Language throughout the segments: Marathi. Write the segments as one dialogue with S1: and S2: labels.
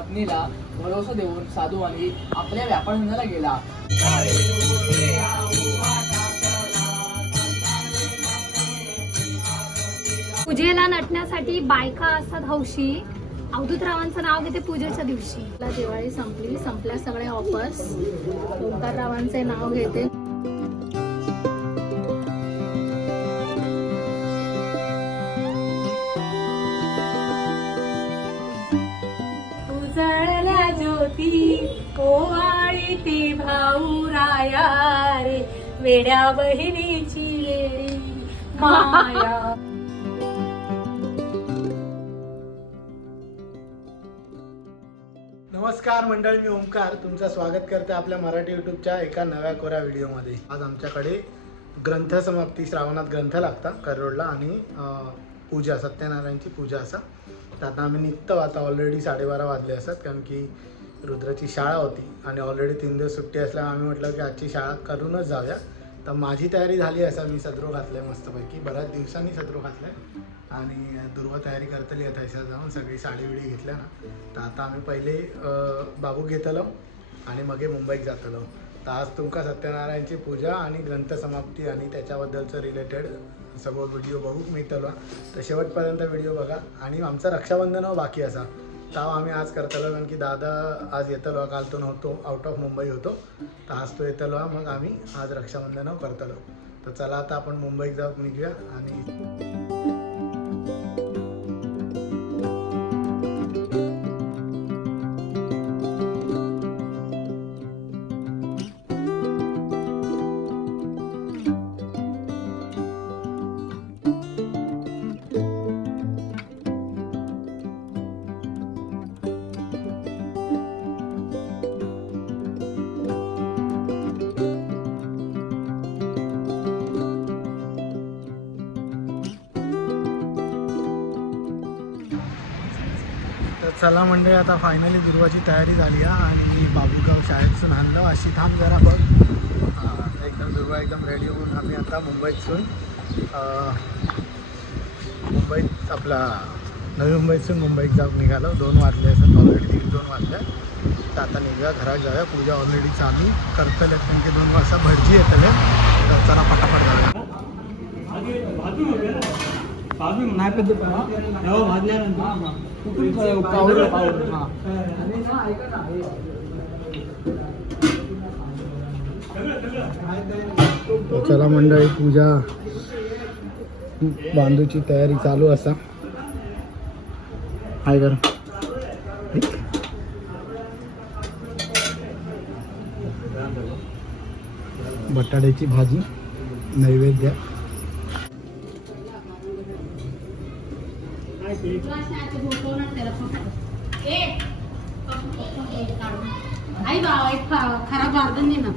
S1: पत्नीला भरोसा देऊन साधूवानी आपल्या व्यापारधंद्याला गेला.
S2: पूजेला नटण्यासाठी बायका असतात हौशी. अवधूतरावांचं नाव घेते पूजेच्या दिवशी. दिवाळी संपली संपल्या सगळ्या ऑफर्स ओंकाररावांचे नाव घेते.
S3: ज्योती ओवाळी ती भाऊ राया रे वेड्या बहिणीची वेळी माया.
S4: नमस्कार मंडळी मी ओंकार. तुमचं स्वागत करते आपल्या मराठी युट्यूबच्या एका नव्या कोऱ्या व्हिडिओमध्ये. आज आमच्याकडे ग्रंथ समाप्ती श्रावणात ग्रंथ लागता करोडला आणि पूजा सत्यनारायणची पूजा असा तर आता आम्ही निघतो आता ऑलरेडी साडेबारा वाजले असतात कारण की रुद्राची शाळा होती आणि ऑलरेडी तीन दिवस सुट्टी असल्यामुळे आम्ही म्हटलं की आजची शाळा करूनच जाऊया. तर माझी तयारी झाली असा मी सदरो घातलं मस्तपैकी. बऱ्याच दिवसांनी सदरो घातलं आहे आणि दुर्वा तयारी करतली आता इथं जाऊन सगळी साडी बिडी घेतल्या ना. तर आता आम्ही पहिले बाबू घेतलो आणि मग मुंबईत जातलो तर आज तुमका सत्यनारायणची पूजा आणि ग्रंथ समाप्ती आणि त्याच्याबद्दलचं रिलेटेड सगळं व्हिडिओ बघूक मिळतलो. तर शेवटपर्यंत व्हिडिओ बघा. आणि आमचं रक्षाबंधन बाकी असा. ताव आम्ही आज करतलो कारण की दादा आज येतलो काल तो नव्हतो आउट ऑफ मुंबई होतो. तर आज तो येतलो मग आम्ही आज रक्षाबंधन करतलो. तर चला आता आपण मुंबईत जाऊ निघूया आणि चला म्हणजे आता फायनली दुर्वाची तयारी झाली आहे आणि बाबूगाव शाळेतून आणलं. अशी थांब जरा बघ. एकदम दुर्वा एकदम रेडी होऊन आम्ही आता मुंबईतून मुंबईत आपला नवी मुंबईतून मुंबईत जाऊन निघालो. दोन वाजले असत ऑलरेडी दीड दोन वाजले. तर आता निघा घरात जाऊया. पूजा ऑलरेडी चालू करतले. कारण की दोन वाजता भटजी येतले. तर चला पटापट जाऊया.
S1: हा
S4: तर चला मंडळी पूजा बांधूची तयारी चालू असा. हाय कर. बटाट्याची भाजी नैवेद्य.
S3: आई बाबा एक खराब अर्धन दे ना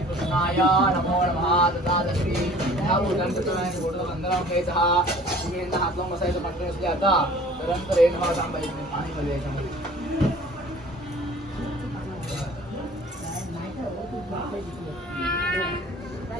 S1: कृष्णाय नमो नमः हा हात लावून बसायचं कंटिन्यू असले आता तर नंतर हे पाणी मध्ये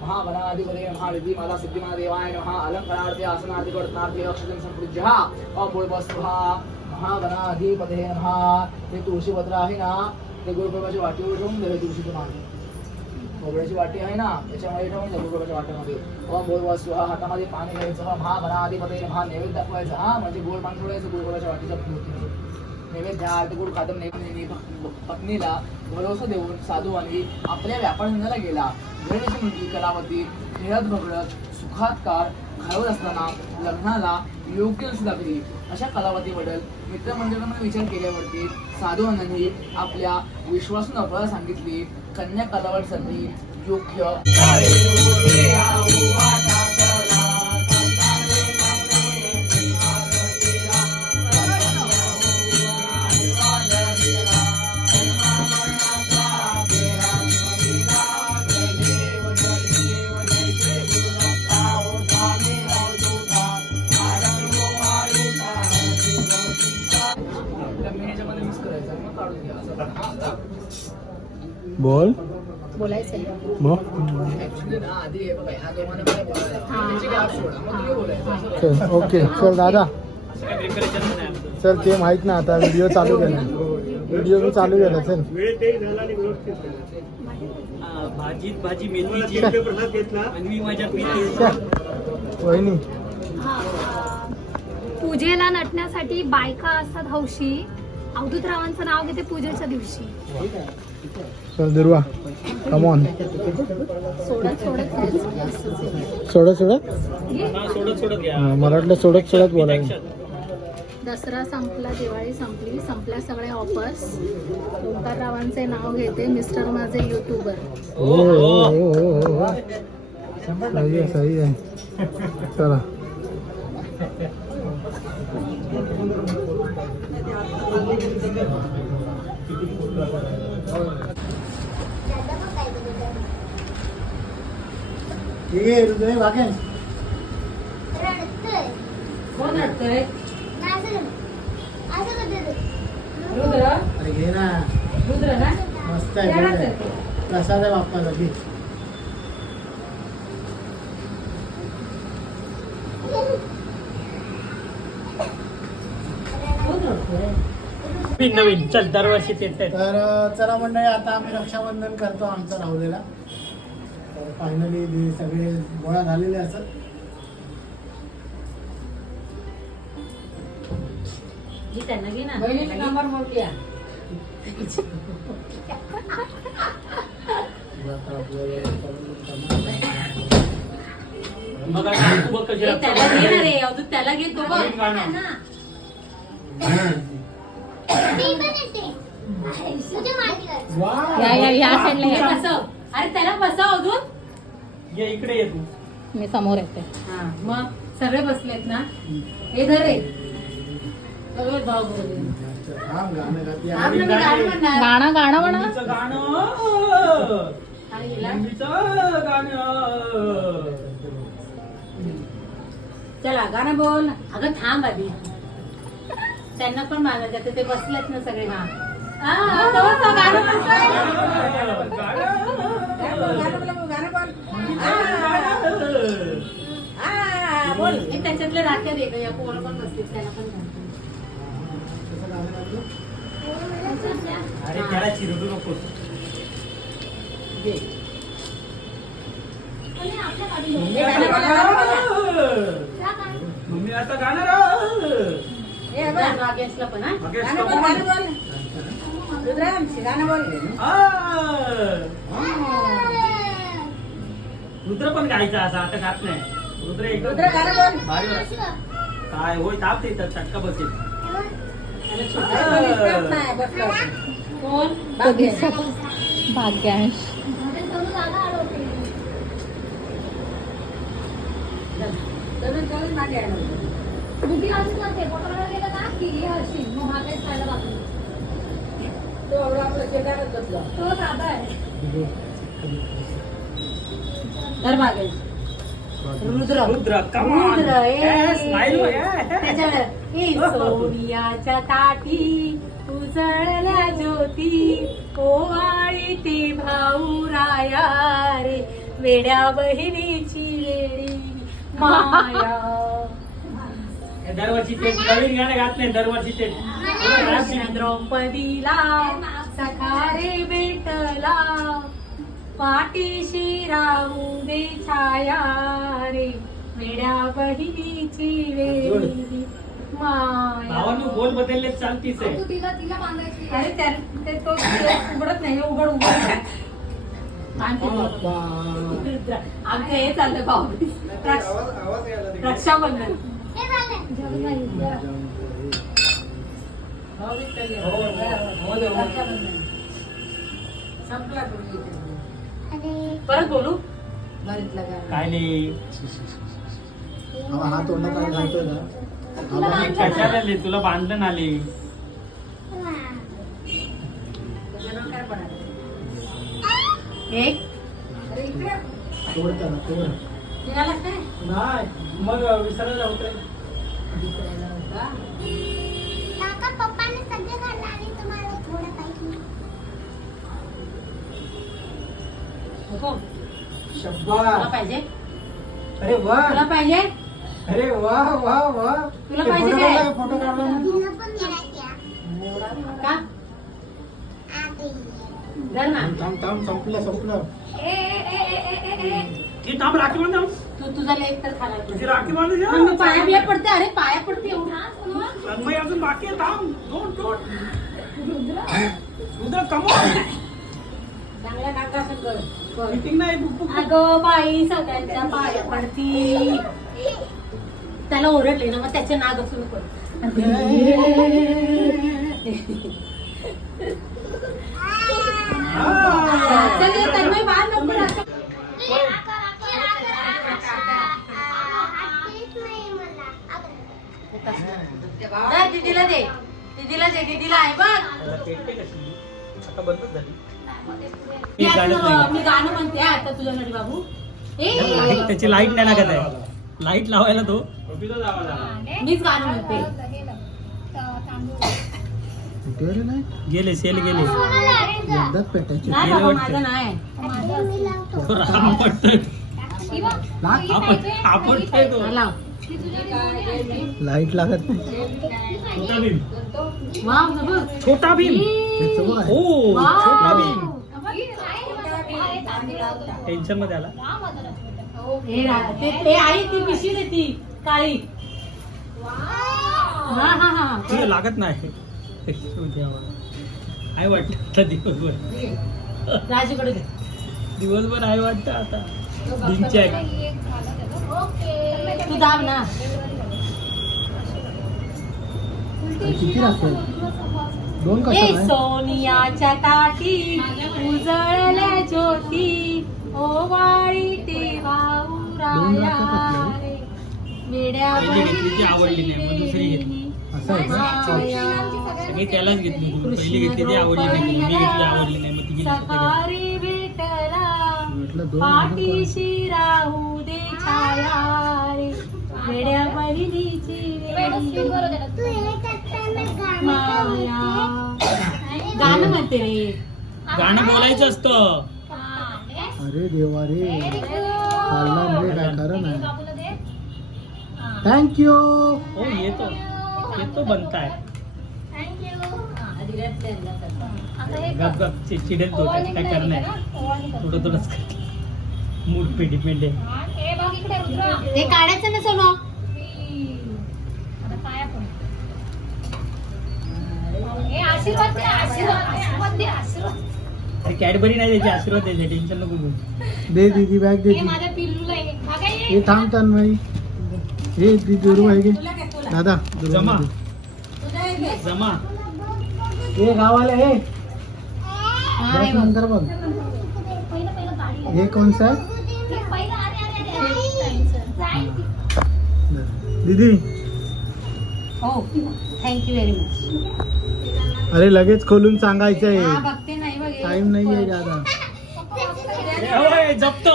S1: महागणाधिपते नमः माता सिद्धी महादेवाय नमः अलंकारार्थे आसनार्ति वर्धनार्थे अक्षतं सम्पूज्यः ओम भूर्भुवः नमः ते तुळशीपत्र आहे ना ते गुरुप्रभाच्या वाटीवर ठेवून देवे तुळशीचं मागे खोबऱ्याची वाटी आहे ना त्याच्यामध्ये ठेवून द्या गुरुप्रभाच्या वाट्यामध्ये ओम बोल हातामध्ये पाणी घ्यायचं हा महागणाधिपती नैवेद्य दाखवायचं हा म्हणजे गोड पाणी सोडायचं गुरुप्रभाच्या वाटीच्या भोवतीमध्ये नैवेद्य आर्टगुड कादम गोड पत्नीला भरोसा देऊन साधूवानी आपल्या व्यापारधंद्याला गेला. गणेश मुलगी कलावती खेळत बघडत सुखात कार घालवत असताना लग्नाला योग्य लागली. अशा कलावती कलावतीबद्दल मित्रमंडळाने विचार केल्यावरती साधूवानांनी आपल्या विश्वासून अपळा सांगितली. कन्या कलावत संधी योग्य
S2: बोलायचं
S4: चल ओके. चल दादा. चल ते माहीत ना आता. व्हिडिओ चालू केला. व्हिडिओ मी चालू केला चल.
S5: भाजीत भाजी मेथीची. आणि मी माझ्या पीठ
S4: वहिनी.
S2: पूजेला नटण्यासाठी बायका असतात हौशी. अवधूत रावांचं नाव घेते पूजेच्या दिवशी.
S4: चल दुर्वा कमॉन
S2: सोडत सोडत
S4: हा, मला वाटलं सोडत सोडत बोलायचं
S2: दसरा संपला दिवाळी संपली. संपल्या सगळ्या ऑफर्स ओंकार रावांचे नाव घेते मिस्टर माझे युट्यूबर
S4: हो हो हो हो हो. सही आहे सही आहे. चला. ठीक आहे हृदय वागेन
S3: कोण रडतोय? रुद्र?
S4: अरे घे ना.
S3: रुद्र ना?
S4: मस्त. आहे. प्रसाद आहे बाप्पाचा घे.
S5: नवीन नवीन. चल दरवर्षी येत आहेत.
S4: तर चला मंडळी आता आम्ही रक्षाबंधन करतो आमचा राहुलेला. तर फायनली सगळे गोळा झालेले असत
S3: त्यांना घे ना बहिणीची नंबर मोठी आहे.
S5: मग आता तू बघ कशी
S3: ए, त्याला घे ना रे अजून त्याला घे तो बघ.
S2: या या या साईडला
S3: हे
S2: या.
S3: बसव. अरे त्याला बसव अजून
S5: ये इकडे ये तू
S2: मी समोर येते
S3: हा मग सगळे बसलेत ना हे धर रे सगळे भाऊ बोलले.
S4: थांब, गाणं गाते आहे.
S3: गाणं म्हणणार.
S2: गाणं गाणं म्हणा
S5: मम्मीचं गाणं
S3: आणि हिला?
S5: मम्मीचं गाणं
S3: चला गाणं बोल अगं थांब आधी त्यांना पण मागायचं आता ते बसलेत ना सगळे हा. हा. हा, बोल. राख्या दे गं, या पोरं पण बसलीत त्याला पण.
S5: अरे त्याला चिरडू
S3: बोला.
S5: मम्मी आता गाणं रुद्र पण गायचा असा आता गात नाही. रुद्र एकदम भारी. काय होय ताप देतात चटका बसेल.
S2: भाग्यांश.
S3: चलून चलून मागे आहे ना.
S2: बुद्धी असं करते फोटो काढायला गेलं ना की हे हसशील मग भाग्यांश खायला लागतो
S3: तो एवढा आपला शेजारच बसला.
S2: तो साधा आहे.
S3: धर मागे. रुद्र.
S5: रुद्र कमान
S3: रुद्र ए.
S5: स्माईल
S3: त्याच्यावर, ए, सोनियाच्या ताटी उजळल्या ज्योती. ओवाळी ती भाऊ राया रे. वेड्या बहिणीची वेडी माया.
S5: दरवर्षी ते नवीन गाणं गात नाही दरवर्षी ते.
S3: द्रौपदीला सखारे भेटला. पाठीशी राहू दे छाया रे वेड्या बहिणीची वेडी माया.
S5: भावानं बोल बदलले चालतीच आहे.
S2: तू तिला तिला बांधायची
S3: अरे त्या ते उघडत नाही हे उघड. उघड. आमचं हे चाललं भाऊ रक्षाबंधन. परत बोलू?
S5: काय नाही.
S4: हा हा तोंडात काय घालतोय ना हा बघ.
S5: हे कशाला आले तुला बांधलं ना आले?
S3: एक
S4: तोड. त्याला, तोड.
S5: नाही मग विसरायला होतंय.
S3: दुसऱ्याला होता.
S6: काका पप्पाने सगळे खाल्लं आणि तुम्हाला थोडं पाहिजे
S4: शब्बा. अरे वा
S3: तुला पाहिजे
S4: अरे वा वा वा
S3: तुला पाहिजे
S4: फोटो
S3: काय?
S4: काढला, फोटो काढला ना?
S6: तिला पण घराच्या
S3: का
S6: आधी
S3: धर ना.
S4: थांब थांब संपलं संपलं.
S5: हे थांब राखी बांध
S3: तू तुझा लेख तर खाला
S5: तुझी राखी बांध
S3: मी पाया बिया पडते अरे पाया पडते एवढा.
S5: मग अजून बाकी आहे थांब. रुद्र.
S3: चांगल्या नाकासन कर.
S5: मीटिंग नाही बुक बुक
S3: अगं बाई सगळ्यांच्या पाया पडती. त्याला ओरडले ना मग त्याचे नाग असू नको चल ये, तन्मय, बांध लवकर आता.
S6: आठवत नाही मला
S3: जा, दीदीला दे. दीदीला दे दीदीला आहे बघ.
S5: आता बंदच झाली
S3: मी गाणं म्हणते आता तुझ्या नडी बाबू. ए.
S5: त्याची लाइट नाही लागत आहे. लाइट लावायला तो.
S3: मीच गाणं म्हणते.
S5: गेले सेल गेले.
S4: एकदाच पेटायची
S3: नाही बाबा माझं नाही.
S6: मी लावतो
S5: तो राम पडतोय
S4: लाग-
S5: आपण आपण
S3: हा, लाव
S4: लाइट लागत नाही
S5: छोटा भीम
S3: वाव.
S5: छोटा भीम.
S4: हे.
S5: छोटा भीम टेन्शनमध्ये आला.
S3: हे रा- ते ते आई ती पिशवी दे ती काळी. हा हा हा
S5: लागत नाही आहे वाटत आता दिवसभर?
S3: राजूकडे दे.
S5: दिवसभर आहे वाटतं आता? दिनचॅक
S3: तू दाब ना.
S4: किती दोन कशा
S3: सोनियाच्या ताटी उजळल्या ज्योती. ओवाळी ते वाऊराया रे. वेड्या
S5: पहिली घेतली ती आवडली नाही मग दुसरी घेतली
S4: असं आहे का?
S5: सगळी त्यालाच घेतली पहिली घेतली ती आवडली नाही मी घेतली आवडली नाही मग ती घेतली.
S3: सकाळी
S4: म्हटलं दोन
S3: पाठीशी राहू दे छाया रे वेड्या बहिणीची वेडी.
S6: तू हे करताना गाणं
S3: माया गाणं म्हणते रे.
S5: गाणं बोलायचं असतं.
S4: अरे देवा रे. काय नाही. थँक्यू
S5: हो येतो. येतो बनताय. चिडेल तो त्याचं काय करणं आहे थोडं थोडंच मूड पेटी पेंडे.
S3: ते काढायचं ना सोनो.
S2: आशीर्वाद दे, आशीर्वाद आशीर्वाद दे, आशीर्वाद.
S5: अरे कॅडबरी नाही द्यायची आशीर्वाद द्यायचे टेन्शन नको घेऊ.
S4: दे दीदी बॅग दे
S2: हे आहे.
S4: थांब तन्मयी. हे दुर्वा आहे दादा दुर्वा
S5: जमा. जमा.
S4: हे गावाला हे
S3: हा, हे बघ.
S4: नंतर बघ.
S2: पहिलं पहिलं गाडी
S4: हे
S2: हे जाईल
S4: दीदी
S3: हो थँक्यू व्हेरी मच
S4: अरे लगेच खोलून सांगायचं
S3: हा
S4: आहे
S3: बघते नाही बघ
S4: टाइम नाही आहे दादा.
S5: होय, जप्त.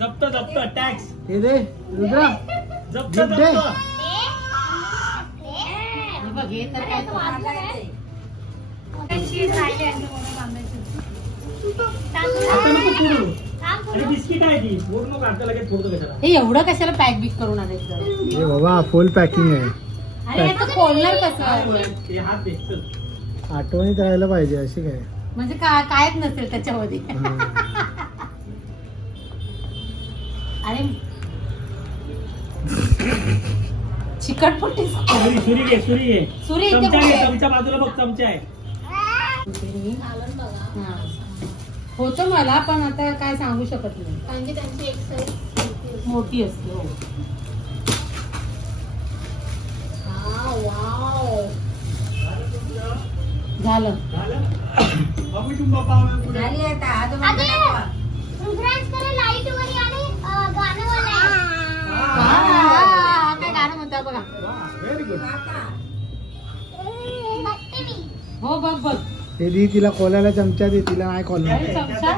S5: जप्त जप्त टॅक्स
S4: हे दे रुद्रा.
S5: जप्त. जप्त.
S3: हे बघ हे तर काय हे एवढं कशाला पॅक बिक करून आले
S4: हे बाबा फुल पॅकिंग आहे.
S3: हे खोलणार कसं
S4: आठवणीत राहायला पाहिजे अशी काय?
S3: म्हणजे का कायच नसेल त्याच्यामध्ये.
S4: हा.
S3: अरे. चिकटपट्टी
S5: सुरी सुरी सुरी? चमचा बाजूला बघ चमचा आहे.
S3: हा. होतं मला पण आता काय सांगू शकत नाही.
S2: म्हणजे त्यांची एक
S3: मोठी असते. हो. झालं.
S5: झालं बाबू तुम बाबा
S3: झाली आता
S6: सरप्राईज करे लाइट वरी आणि अं, गाणं वाला
S3: हा, काय गाणं म्हणता बघा.
S4: व्हेरी गुड
S3: हो बघ बघ.
S4: ते दी तिला कोल्याला चमचा दे तिला नाही खोलणार.
S3: अरे चमचा?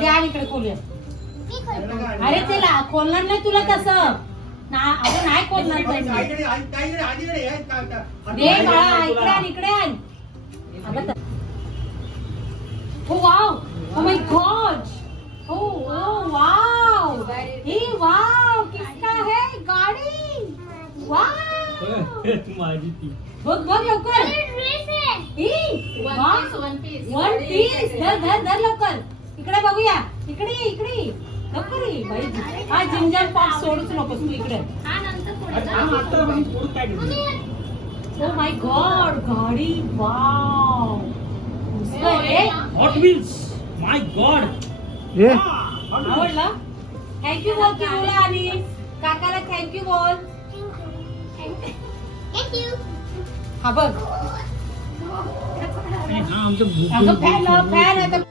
S3: दे आणि इकडे खोलूया.
S6: मी करतो
S3: अरे ते ला- खोलणार नाही तुला ना अगं नाही खोलणार त्यांनी. दे बाळा इकडे आण इकडे आण. अगं त- oh wow. Oh my god oh oh wow. हे वाव. किसका है? गाडी. वाव.
S5: माझी ती.
S3: बघ बघ लवकर. ई. वन पीस धर धर धर लवकर. इकडे बघूया. इकडे इकडे. लवकर ये बाई. हा जिंजर पॉप सोडूच नकोस तू इकडे.
S2: हा
S5: अरे, हा, आता आपण काय?
S3: ओ माय गॉड गाडी. वाव मस्त आहे.
S5: हॉट व्हील्स माय गॉड
S4: ये.
S3: आवडला? थँक्यू बोल की बोला आणि काकाला थँक्यू बोल.
S6: थँक्यू
S3: हा बघ
S5: हा आमचं
S3: अगं फॅन फॅन आता